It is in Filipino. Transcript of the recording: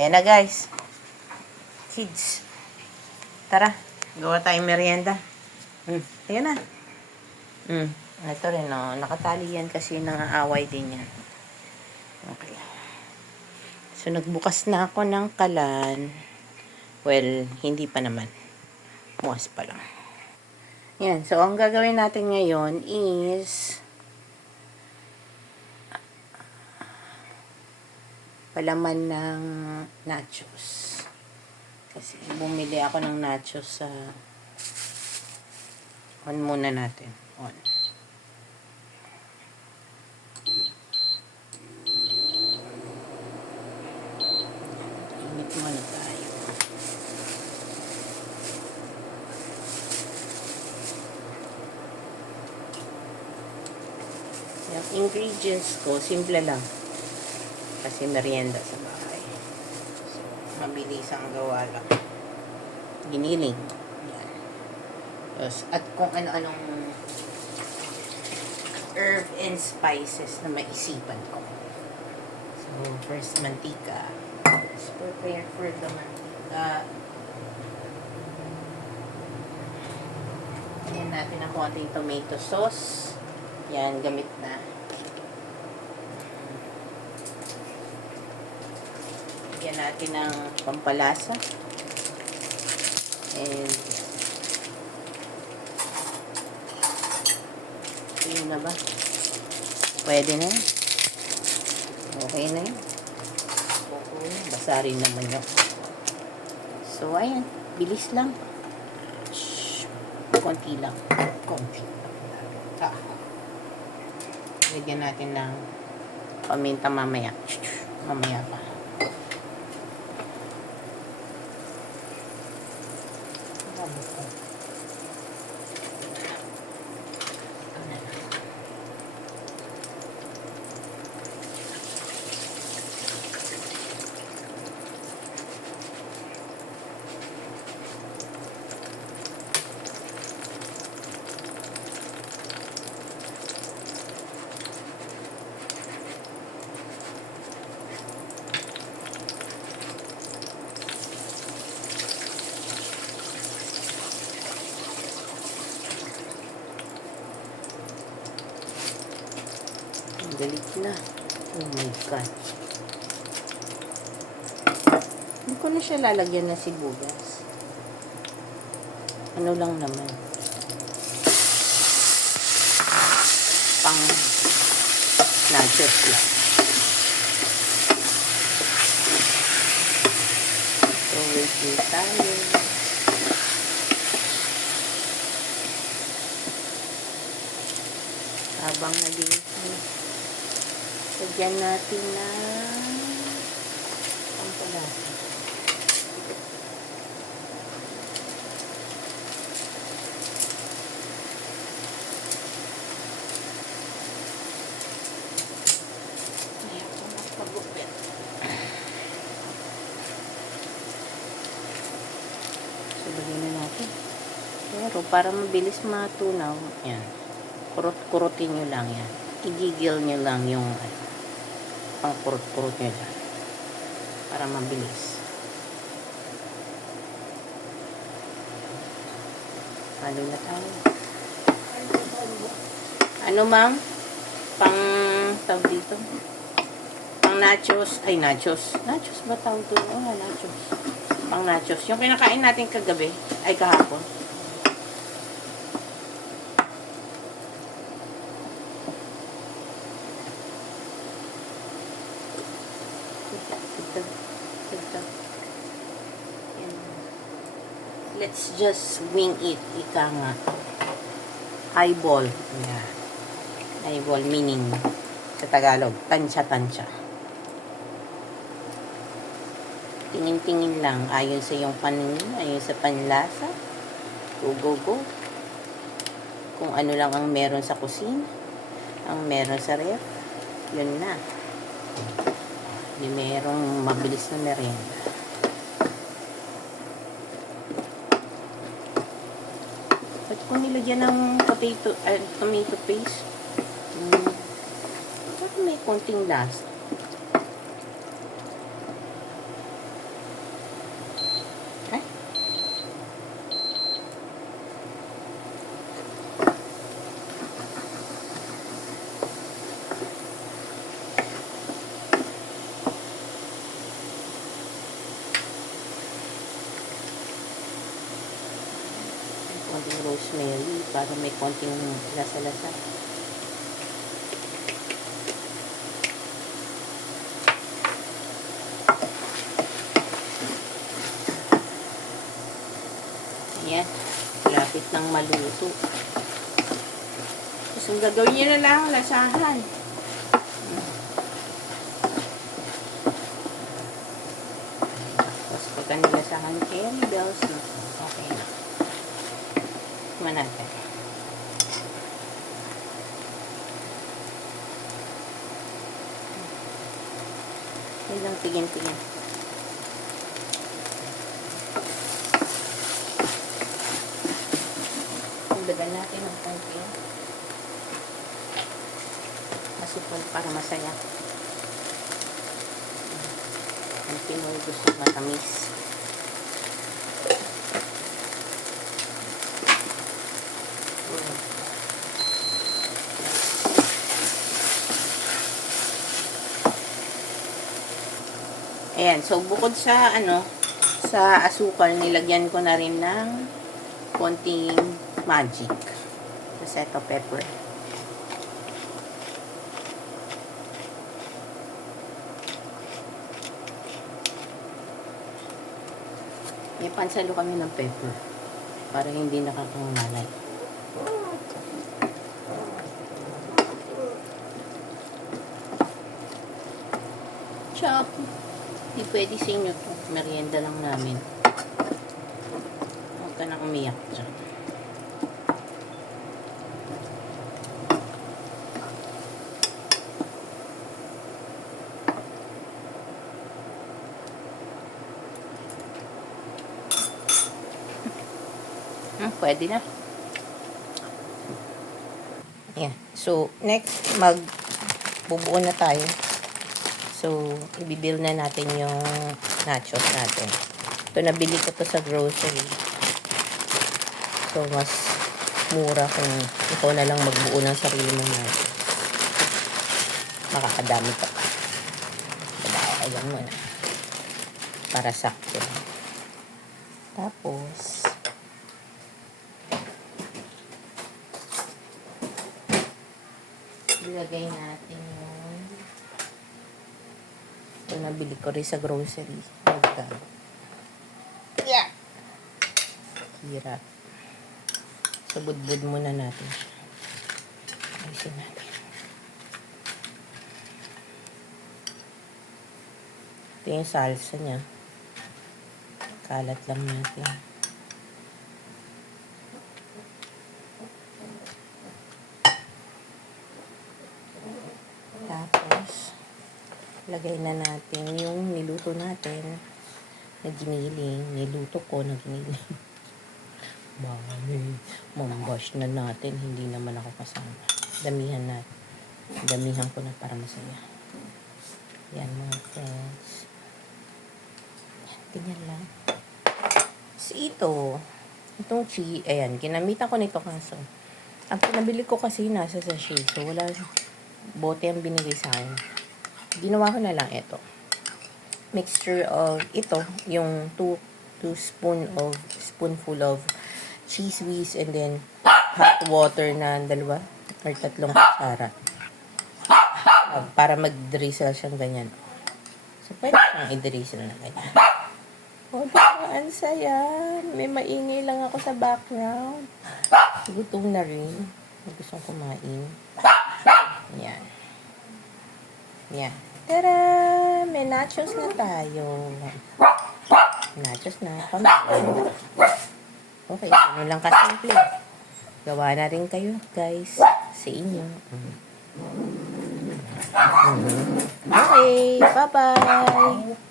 ayan na guys. Kids. Tara, gawa tayong merienda. Ayan na. Ito rin, no? Nakatali yan kasi nangaaway din yan. Okay. So, nagbukas na ako ng kalan. Well, hindi pa naman. Bukas pa lang. Yan. So, ang gagawin natin ngayon is palaman ng nachos. Kasi bumili ako ng nachos sa on muna natin. On. Init muna tayo. Yung ingredients ko, simple lang. Kasi merienda sa bahay. So, mabilis ang gawa lang. Giniling. Yan. At kung ano-anong herb and spices na maisipan ko. So, first, mantika. Let's prepare for the mantika. Ayan natin ang konting tomato sauce. Yan, gamit na. Lagyan natin ng pampalasa. And yun na ba? Pwede na yun. Okay na yun. Okay. Basa rin naman yun. So, ayan. Bilis lang. Shhh. Konti lang. Konti. Lagyan natin ng paminta mamaya. Mamaya pa. Galit na. Oh my God. Hindi ko na siya lalagyan ng sibuyas. Ano lang naman. Pang nachos lang. So, wait tayo. Habang nalinis. Lagyan natin na pampalasa. Ayan, mas pagupit. So, lagyan na natin. Pero, para mabilis matunaw, yan. Kurot-kurutin nyo lang yan. Igigil nyo lang yung pang kurot-kurot nyo dyan para mabilis. Halo na tayo. Ano ma'am? Pang tawag dito? Pang nachos. Ay, nachos. Nachos ba tawag dito? Oh, nachos. Pang nachos. Yung kinakain natin kagabi. Ay, kahapon. Let's just wing it. Ika nga. Eyeball. Yeah. Eyeball meaning sa Tagalog, tansya-tansya. Tingin-tingin lang ayon sa iyong paningin, ayon sa panlasa. Go, go, go. Kung ano lang ang meron sa kusina, ang meron sa ref, yun na. Hindi merong mabilis na merienda. At kung nilagyan ng tomato paste, may konting lasa. konting rosemary para may konting lasa-lasa. Ayan. Lapit ng maluto. Tapos ang gagawin nyo na lang, lasahan. Tapos pagka nilasahan kayo, bells na. Okay na. Tignan natin. Yan lang, tigin-tigin. Dagan natin ang konti. Masipol para masaya. Ang Pinoy gusto matamis. Ayan, so bukod sa sa asukal, nilagyan ko na rin ng konting magic. Tapos ito, pepper. May pansalo kami ng pepper para hindi nakakangalay. Chop! Hindi pwede sa inyo to. Merienda lang namin. Huwag ka na umiyak dyan. Pwede na. Yeah. So, next, magbubuo na tayo. So, ibibil na natin yung nachos natin. Ito, nabili ko to sa grocery. So, mas mura kung ikaw na lang magbuo ng sarili mong nachos. Makakadami pa pa. Ayan mo na. Para sakto. Tapos, ilagay natin yung ito, nabili ko rin sa grocery. Yeah. Hirap. So, budbud muna natin siya. Ayusin natin. Ito yung salsa niya. Kalat lang natin. Tapos, lagay na natin yung niluto natin na giniling. Niluto ko na giniling. Mami, mambash na natin. Hindi naman ako kasama. Damihan natin. Damihan ko na para masaya. Yan mga friends. Tingnan lang. So, itong cheese, ayan, ginamitan ko nito kaso. Ang pinabili ko kasi nasa sachet. So, wala bote ang binigay sa akin. Ginawa ko na lang ito. Mixture of ito, yung 2 spoonful of cheese whiz and then hot water na 2 or 3 kutsara. Para mag-drizzle siyang ganyan. So, pwede siyang i-drizzle na ganyan. Oh, diba? Ang saya. May maingay lang ako sa background. Gutom na rin. Gusto kong kumain. Yan. Yan. Tara! May nachos na tayo. Nachos na. Okay, ano lang kasimple. Gawa na rin kayo, guys. Sa inyo. Okay, bye-bye!